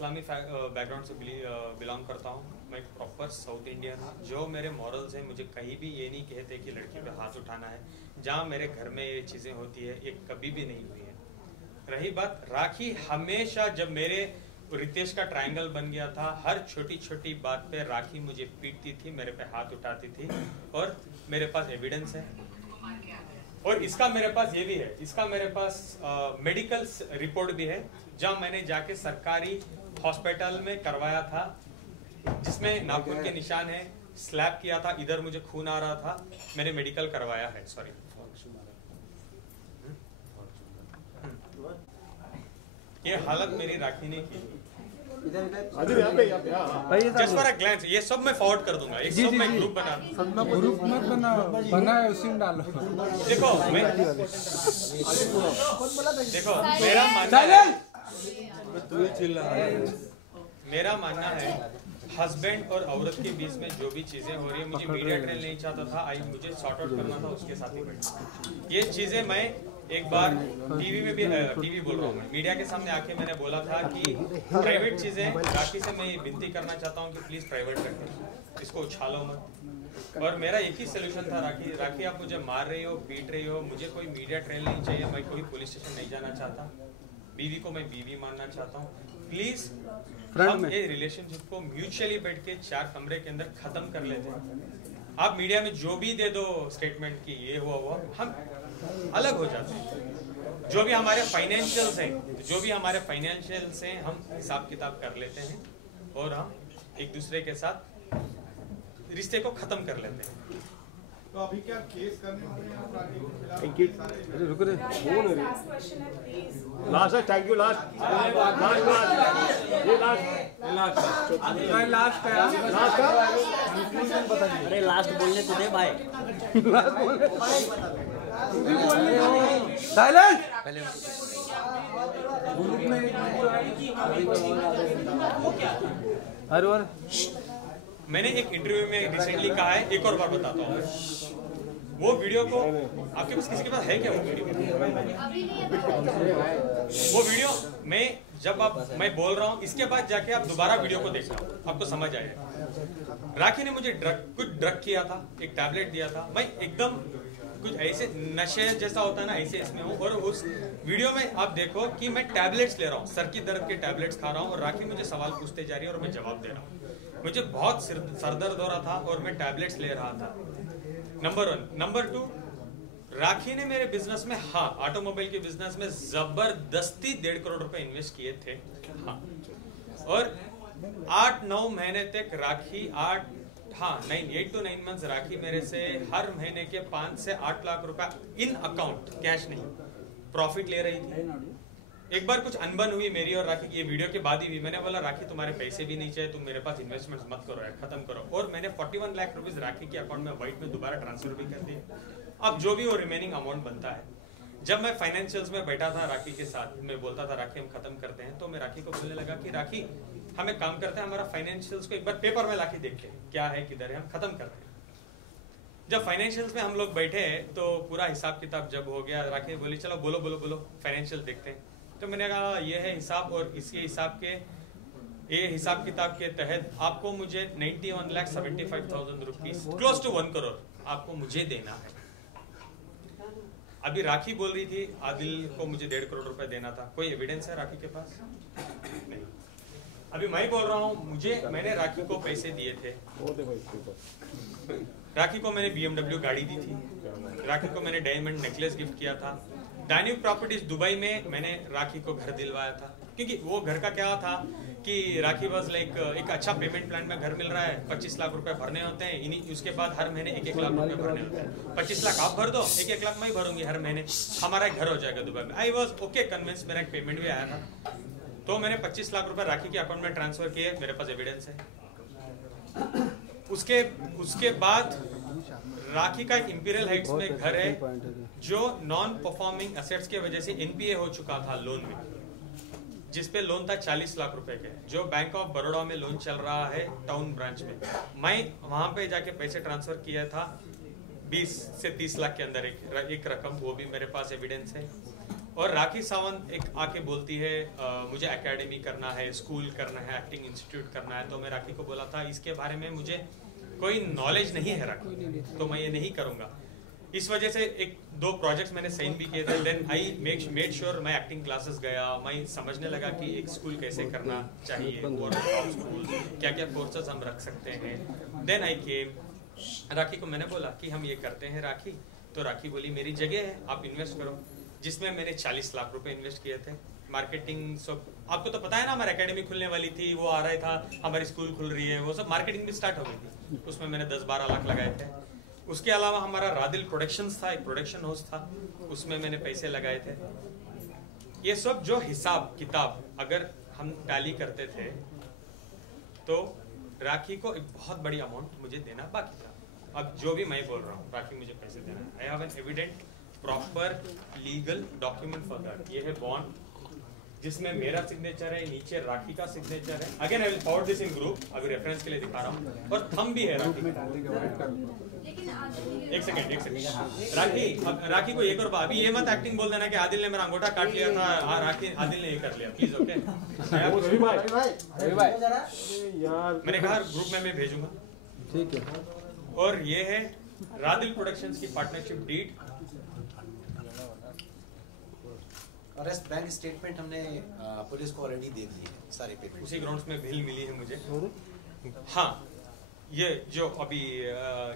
इस्लामी background से belong करता हूँ। मैं एक प्रॉपर साउथ इंडियन हूँ। जो मेरे मॉरल्स हैं, मुझे कहीं भी ये नहीं कहते कि लड़की पे हाथ उठाना है। जहाँ मेरे घर में ये चीज़ें होती है, ये कभी भी नहीं हुई है। रही बात राखी, हमेशा जब मेरे रितेश का ट्रायंगल बन गया था, हर छोटी छोटी बात पे राखी मुझे पीटती थी, मेरे पे हाथ उठाती थी, और मेरे पास एविडेंस है। और इसका मेरे पास ये भी है, इसका मेरे पास मेडिकल रिपोर्ट भी है, जहाँ मैंने जाके सरकारी हॉस्पिटल में करवाया था, जिसमें नाखून के निशान है, स्लैप किया था, इधर मुझे खून आ रहा था, मैंने मेडिकल करवाया है। सॉरी, ये हालत मेरी राखी ने की। जस्ट फॉर अ ग्लैंस, ये सब मैं फॉरवर्ड कर दूंगा, एक सब मैं ग्रुप ग्रुप मत बना है, उसी में डालो। देखो मेरा मानना है हस्बैंड और औरत के बीच में जो भी चीजें हो रही है, मुझे मीडिया ट्रेल नहीं चाहता था, मुझे सॉर्ट आउट करना था उसके साथ ही बैठा। ये चीजें मैं एक बार टीवी में भी, टीवी बोल रहा हूँ, मीडिया के सामने आके मैंने बोला था कि प्राइवेट चीजें, राखी से मैं ये विनती करना चाहता हूँ कि प्लीज प्राइवेट रखें, इसको उछालो मत। और मेरा एक ही सोल्यूशन था, राखी आप मुझे मार रही हो, पीट रही हो, मुझे कोई मीडिया ट्रेल नहीं चाहिए, मैं कोई पुलिस स्टेशन नहीं जाना चाहता, बीवी को मैं बीवी मानना चाहता हूँ। प्लीज हम ये रिलेशनशिप को म्यूचुअली बैठ के 4 कमरे के अंदर खत्म कर लेते हैं। आप मीडिया में जो भी दे दो स्टेटमेंट की ये हुआ, हम अलग हो जाते हैं। जो भी हमारे फाइनेंशियल्स हैं, हम हिसाब किताब कर लेते हैं और हम एक दूसरे के साथ रिश्ते को खत्म कर लेते हैं। तो अभी क्या केस करने वाले हैं राखी के खिलाफ? रुको रे, लास्ट है, थैंक यू, लास्ट अरे लास्ट बोलने तो दे भाई। साइलेंट। हर मैंने एक इंटरव्यू में रिसेंटली कहा है, एक और बार बताता हूँ, वो वीडियो को आपके पास, किसी के पास है क्या वो वीडियो? वो वीडियो मैं बोल रहा हूँ, इसके बाद जाके आप दोबारा वीडियो को देखना, आपको समझ आएगा। राखी ने मुझे कुछ ड्रग किया था, एक टैबलेट दिया था, मैं एकदम कुछ ऐसे नशे जैसा होता है ना, ऐसे इसमें हूँ। और उस वीडियो में आप देखो कि मैं टैबलेट्स ले रहा हूँ, सर की दर्द के टैबलेट्स खा रहा हूँ, और राखी मुझे सवाल पूछते जा रही है और मैं जवाब दे रहा हूँ। मुझे बहुत सर दर्द हो रहा था और मैं टैबलेट्स ले रहा था। नंबर 1। नंबर 2, राखी ने मेरे बिजनेस में, हाँ, ऑटोमोबाइल के बिजनेस में जबरदस्ती 1.5 करोड़ रुपए इन्वेस्ट किए थे, हाँ। और 8-9 महीने तक राखी 8 to 9 मंथ्स राखी मेरे से हर महीने के 5 से 8 लाख रुपए इन अकाउंट, कैश नहीं, प्रॉफिट ले रही थी। एक बार कुछ अनबन हुई मेरी और राखी की, ये वीडियो के बाद ही हुई। मैंने बोला राखी तुम्हारे पैसे भी नहीं चाहिए, तुम मेरे पास इन्वेस्टमेंट मत करो यार, खत्म करो। और मैंने 41 लाख रुपीस राखी के अकाउंट में व्हाइट में दोबारा ट्रांसफर भी कर दिए। अब जो भी वो रिमेनिंग अमाउंट बनता है, जब मैं फाइनेंशियल्स में बैठा था राखी के साथ, मैं बोलता था राखी हम खत्म करते हैं, तो मैं राखी को बोलने लगा कि राखी हमें काम करते हैं, हमारा फाइनेंशियल्स को एक बार पेपर में लाके देख ले, क्या है किधर है, हम खत्म करते हैं। जब फाइनेंशियल्स में हम लोग बैठे तो पूरा हिसाब किताब जब हो गया, राखी बोली चलो बोलो फाइनेंशियल देखते हैं। तो मैंने कहा ये है हिसाब, और इसके हिसाब किताब के तहत आपको मुझे 91,75,000 रुपीज, क्लोज टू 1 करोड़ आपको मुझे देना है। अभी राखी बोल रही थी आदिल को मुझे 1.5 करोड़ रुपए देना था, कोई एविडेंस है राखी के पास? नहीं। अभी मैं बोल रहा हूँ, मैंने राखी को पैसे दिए थे, राखी को मैंने BMW गाड़ी दी थी, राखी को मैंने डायमंड नेकलेस गिफ्ट किया था, डायनिंग प्रॉपर्टीज दुबई में मैंने राखी को घर दिलवाया था। क्योंकि वो घर का क्या था कि राखी बस लाइक एक अच्छा पेमेंट प्लान में घर मिल रहा है, 25 लाख रुपए भरने होते हैं, उसके बाद हर महीने 1-1 लाख रुपए भरने होते हैं। 25 लाख आप भर दो, 1-1 लाख मैं भरूंगी हर महीने, हमारा घर हो जाएगा दुबई में। आई वॉज ओके कन्विंस, मेरा एक पेमेंट भी आया था, तो मैंने 25 लाख रुपए राखी के अकाउंट में ट्रांसफर किए, मेरे पास एविडेंस है। उसके बाद राखी का एक इंपीरियल हाइट्स में घर है जो नॉन परफॉर्मिंग एसेट्स के वजह से NPA हो चुका था लोन में, जिसपे लोन था 40 लाख रुपए के, जो बैंक ऑफ बड़ौदा में लोन चल रहा है टाउन ब्रांच में। मैं वहां पे जाके पैसे ट्रांसफर किया था 20 से 30 लाख के अंदर एक रकम, वो भी मेरे पास एविडेंस है। और राखी सावंत एक आके बोलती है मुझे एकेडमी करना है, स्कूल करना है, एक्टिंग इंस्टीट्यूट करना है। तो मैं राखी को बोला था इसके बारे में मुझे कोई नॉलेज नहीं है राखी, तो मैं ये नहीं करूँगा। इस वजह से एक दो प्रोजेक्ट्स मैंने साइन भी किए थे। देन आई मेड श्योर मैं एक्टिंग क्लासेस गया, मैं समझने लगा कि एक स्कूल कैसे करना चाहिए और टॉप स्कूल क्या क्या कोर्सेज हम रख सकते हैं। देन आई केम, राखी को मैंने बोला कि हम ये करते हैं राखी, तो राखी बोली मेरी जगह है, आप इन्वेस्ट करो, जिसमें मैंने 40 लाख रुपए इन्वेस्ट किए थे। मार्केटिंग सब आपको तो पता है ना, हमारी एकेडमी खुलने वाली थी, वो आ रहा था, हमारी स्कूल खुल रही है, वो सब मार्केटिंग भी स्टार्ट हो गई थी, उसमें मैंने 10-12 लाख लगाए थे। उसके अलावा हमारा रादिल प्रोडक्शंस था, एक प्रोडक्शन हाउस था, उसमें मैंने पैसे लगाए थे। ये सब जो हिसाब किताब अगर हम टैली करते थे तो राखी को एक बहुत बड़ी अमाउंट मुझे देना बाकी था। अब जो भी मैं बोल रहा हूँ, राखी मुझे पैसे देना है, I have an evident proper legal document for that. ये है बॉन्ड जिसमें मेरा सिग्नेचर है, नीचे राखी का सिग्नेचर है। Again I will forward this in group, अभी रेफरेंस के लिए दिखा रहा हूँ, और थंब भी है राखी। एक सेकंड राखी को ये करो, अभी ये मत एक्टिंग बोल देना कि आदिल ने मेरा अंगूठा काट लिया था, हाँ राखी आदिल ने ये कर लिया, प्लीज। ओके मैंने कहा ग्रुप में मैं भेजूंगा, ठीक है। और ये है रादिल प्रोडक्शंस की पार्टनरशिप डीड और इस बैंक स्टेटमेंट हमने पुलिस को ऑलरेडी दे दी है, सारे पेपर उसी ग्राउंड्स में बिल मिली है मुझे। हाँ, ये जो अभी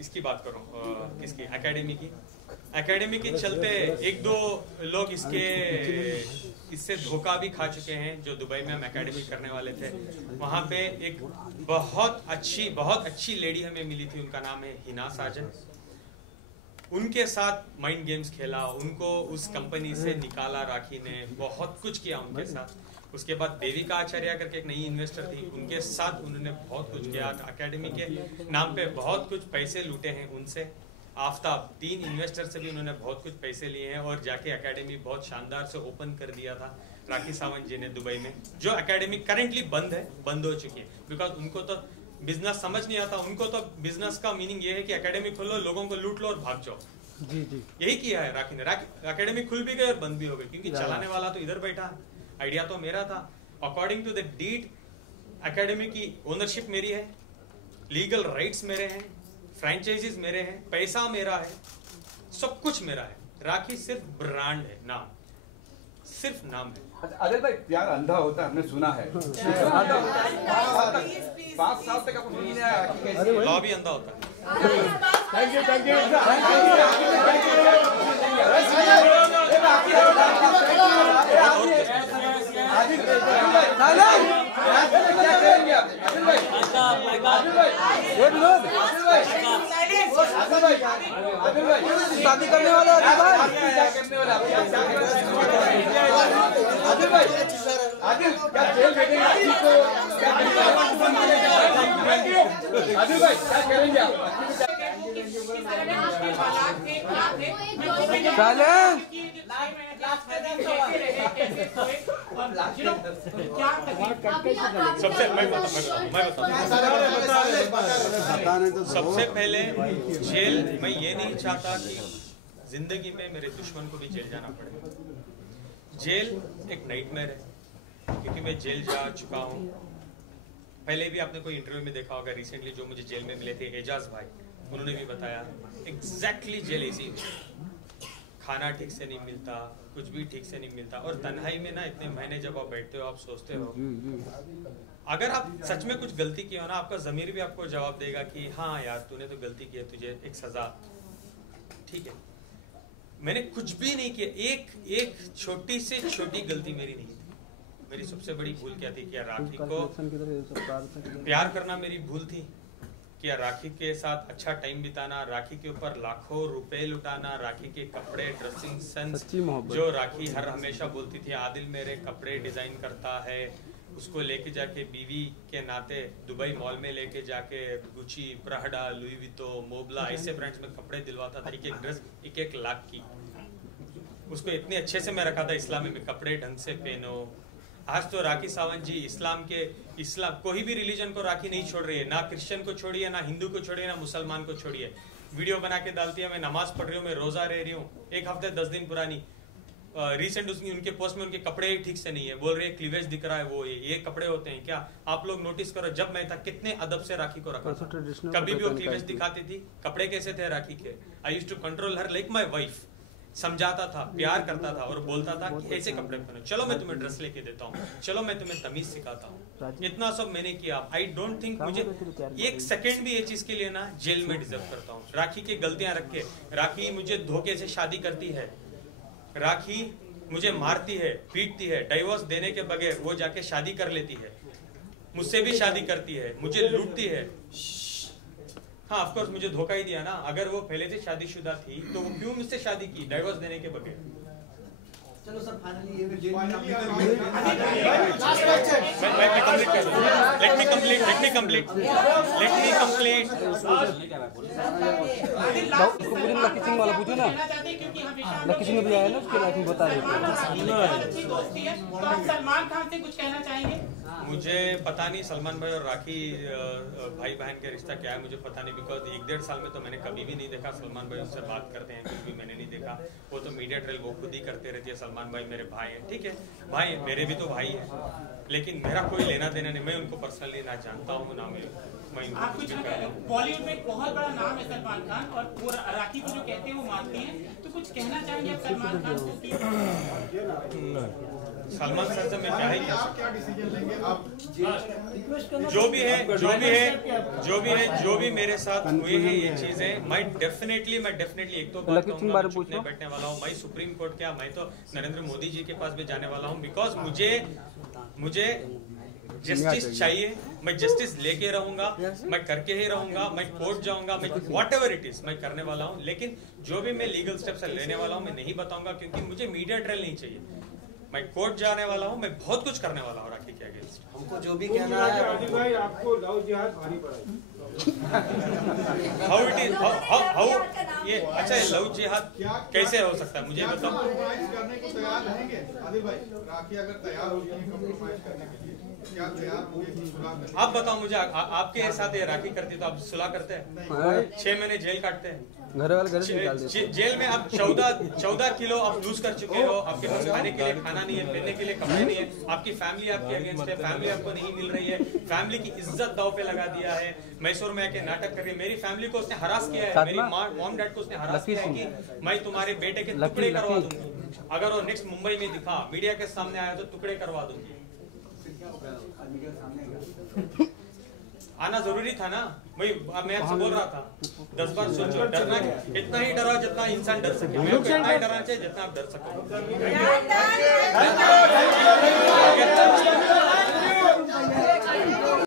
इसकी बात करूं, इसकी एकेडमी के चलते एक दो लोग इससे धोखा भी खा चुके हैं। जो दुबई में हम एकेडमी करने वाले थे, वहाँ पे एक बहुत अच्छी लेडी हमें मिली थी, उनका नाम है हिना साजन। उनके साथ माइंड गेम्स खेला, उनको उस कंपनी से निकाला राखी ने, बहुत कुछ किया उनके साथ। उसके बाद देविका आचार्य करके एक नई इन्वेस्टर थी, उनके साथ उन्होंने बहुत कुछ किया, एकेडमी के नाम पे बहुत कुछ पैसे लूटे हैं उनसे। आफ्ताब 3 इन्वेस्टर से भी उन्होंने बहुत कुछ पैसे लिए हैं, और जाके एकेडमी बहुत शानदार से ओपन कर दिया था राखी सावंत जी ने दुबई में। जो एकेडमी करेंटली बंद हो चुकी है, बिकॉज उनको तो बिजनेस समझ नहीं आता। उनको तो बिजनेस का मीनिंग ये है कि एकेडमी खोलो, लोगों को लूट लो और भाग जाओ। जी जी, यही किया है राखी ने। एकेडमी खुल भी गई और बंद भी हो गई, क्योंकि चलाने वाला तो इधर बैठा है, आइडिया तो मेरा था। According to the deed academy की ओनरशिप मेरी है, लीगल राइट्स मेरे हैं, फ्रेंचाइजीज मेरे हैं, पैसा मेरा है, सब कुछ मेरा है। राखी सिर्फ ब्रांड है, नाम, सिर्फ नाम है। अदिल भाई, प्यार अंधा होता है, हमने सुना है। 5 साल तक आपको नहीं आया, लॉ भी अंधा होता है। थैंक यू शादी करने वाला आदिल क्या जेल भेजेंगे आदिल भाई, क्या करेंगे आप? सबसे पहले जेल, मैं ये नहीं चाहता कि जिंदगी में मेरे दुश्मन को भी जेल जाना पड़े। जेल एक नाइटमेयर है, क्योंकि मैं जेल जा चुका हूँ। पहले भी आपने कोई इंटरव्यू में देखा होगा, रिसेंटली जो मुझे जेल में मिले थे एजाज भाई, उन्होंने भी बताया एग्जैक्टली जेल ऐसी है। खाना ठीक से नहीं मिलता, कुछ भी ठीक से नहीं मिलता, और तन्हाई में ना इतने महीने जब आप बैठते हो, आप सोचते हो अगर आप सच में कुछ गलती की हो ना, आपका ज़मीर भी आपको जवाब देगा कि हाँ यार तूने तो गलती की है, तुझे एक सजा, ठीक है। मैंने कुछ भी नहीं किया, एक छोटी से छोटी गलती मेरी नहीं थी। मेरी सबसे बड़ी भूल क्या थी? क्या राखी को प्यार करना मेरी भूल थी? क्या राखी के साथ अच्छा टाइम बिताना, राखी के ऊपर लाखों रुपए लुटाना, राखी के कपड़े, ड्रेसिंग सेंस, जो राखी हर हमेशा बोलती थी आदिल मेरे कपड़े डिजाइन करता है, उसको लेके जाके बीवी के नाते दुबई मॉल में लेके जाके गुची, प्राडा, लुई वितो, मोबला ऐसे ब्रांड्स में कपड़े दिलवाता था, एक ड्रेस 1-1 लाख की। उसको इतने अच्छे से मैं रखा था इस्लामी में, कपड़े ढंग से पहनो। आज तो राखी सावंत जी इस्लाम कोई भी रिलीजन को राखी नहीं छोड़ रही है, ना क्रिश्चियन को छोड़िए, ना हिंदू को छोड़िए, ना मुसलमान को छोड़िए। वीडियो बना के डालती है, मैं नमाज पढ़ रही हूँ, मैं रोजा रह रही हूँ, 1 हफ्ते 10 दिन पुरानी। रिसेंट उनके पोस्ट में उनके कपड़े ठीक से नहीं है, बोल रहे क्लीवेज दिख रहा है, वो ये कपड़े होते हैं क्या? आप लोग नोटिस करो, जब मैं था कितने अदब से राखी को रखा था, कभी भी वो क्लीवेज दिखाती थी, कपड़े कैसे थे राखी के, I used to control her like my wife, समझाता था, प्यार करता था और बोलता था कि ऐसे कपड़े पहनो, चलो मैं तुम्हें ड्रेस लेके देता हूँ, चलो मैं तुम्हें तमीज सिखाता हूँ, इतना सब मैंने किया। आई डोंट थिंक मुझे एक सेकंड भी ये चीज के लिए ना जेल में डिजर्व करता हूँ। राखी की गलतियां रख के, राखी मुझे धोखे से शादी करती है, राखी मुझे मारती है, पीटती है, डाइवोर्स देने के बगैर वो जाके शादी कर लेती है, मुझसे भी शादी करती है, मुझे लूटती है। हाँ ऑफ कोर्स मुझे धोखा ही दिया ना, अगर वो पहले से शादीशुदा थी तो वो क्यों मुझसे शादी की डाइवोर्स देने के बगैर? चलो सर फाइनली ये भी Let me complete. Lucky Singh वाला पूछो ना, लकी सिंह भी आया ना, उसके लाइफ में बता रहे सलमान खान से कुछ कहना चाहेंगे? मुझे पता नहीं सलमान भाई और राखी भाई बहन का रिश्ता क्या है, मुझे पता नहीं, बिकॉज 1-1.5 साल में तो मैंने कभी भी नहीं देखा सलमान भाई उससे बात करते हैं, कुछ भी मैंने नहीं देखा। वो तो मीडिया ट्रेल वो खुद ही करते रहती है। सलमान भाई मेरे भाई हैं, ठीक है भाई, मेरे भी तो भाई हैं, लेकिन मेरा कोई लेना देना नहीं, मैं उनको पर्सनली ना जानता हूँ ना मैं कुछ भी कर। बॉलीवुड में एक बहुत बड़ा नाम है सलमान खान, और वो राखी को जो कहते हैं वो मानते हैं, तो कुछ कहना चाहेंगे आप सलमान खान को? सलमान सर से मैं क्या ही कह आप क्या डिसीजन लेंगे? आप जो भी मेरे साथ हुए हैं ये चीजें, मैं डेफिनेटली एक तो बात कहूंगा, मैं चुपने बैठने वाला हूँ। मैं सुप्रीम कोर्ट क्या, मैं तो नरेंद्र मोदी जी के पास भी जाने वाला हूँ, बिकॉज मुझे जस्टिस चाहिए। मैं जस्टिस लेके रहूंगा, मैं करके ही रहूंगा, मैं कोर्ट जाऊंगा, मैं व्हाटएवर इट इज मैं करने वाला हूँ, लेकिन जो भी मैं लीगल स्टेप्स लेने वाला हूँ मैं नहीं बताऊंगा, क्योंकि मुझे मीडिया ट्रायल नहीं चाहिए। मैं कोर्ट जाने वाला हूँ, मैं बहुत कुछ करने वाला हूँ राखी के अगेंस्ट। हमको जो भी कहना है भाई, आपको लव जिहाद भारी पड़ा हाउ इट इज हाउ ये अच्छा लव जिहाद कैसे हो सकता है मुझे बताओ। कॉम्प्रोमाइज करने को तैयार रहेंगे आदिल भाई? राखी अगर तैयार होगी कॉम्प्रोमाइज करने के लिए, क्या तैयार होंगे सुलह करने? आप बताओ मुझे, आपके साथ ये राखी करती तो आप सुलह करते हैं? 6 महीने जेल काटते हैं, घर वाले घर से निकाल देते। जेल में आप 14 किलो आप लूज कर चुके हो, आपके पास खाने के लिए खाना नहीं है, पहनने के लिए कपड़े नहीं है, आपकी फैमिली आपके अगेंस्ट है, फैमिली आपको नहीं मिल रही है, फैमिली की इज्जत दाव पे लगा दिया है। मैसूर में आके नाटक कर रही है, मेरी फैमिली को उसने हरास किया है, मेरी मॉम डैड को उसने हरास किया है कि मैं तुम्हारे बेटे के टुकड़े करवा दूंगी, अगर वो नेक्स्ट मुंबई में दिखा, मीडिया के सामने आया तो टुकड़े करवा दूंगी। आना जरूरी था ना, मैं आपसे बोल रहा था 10 बार सोचो, डरना इतना ही डरो जितना इंसान डर सके, मैं इतना ही डरना चाहिए जितना आप डर सको।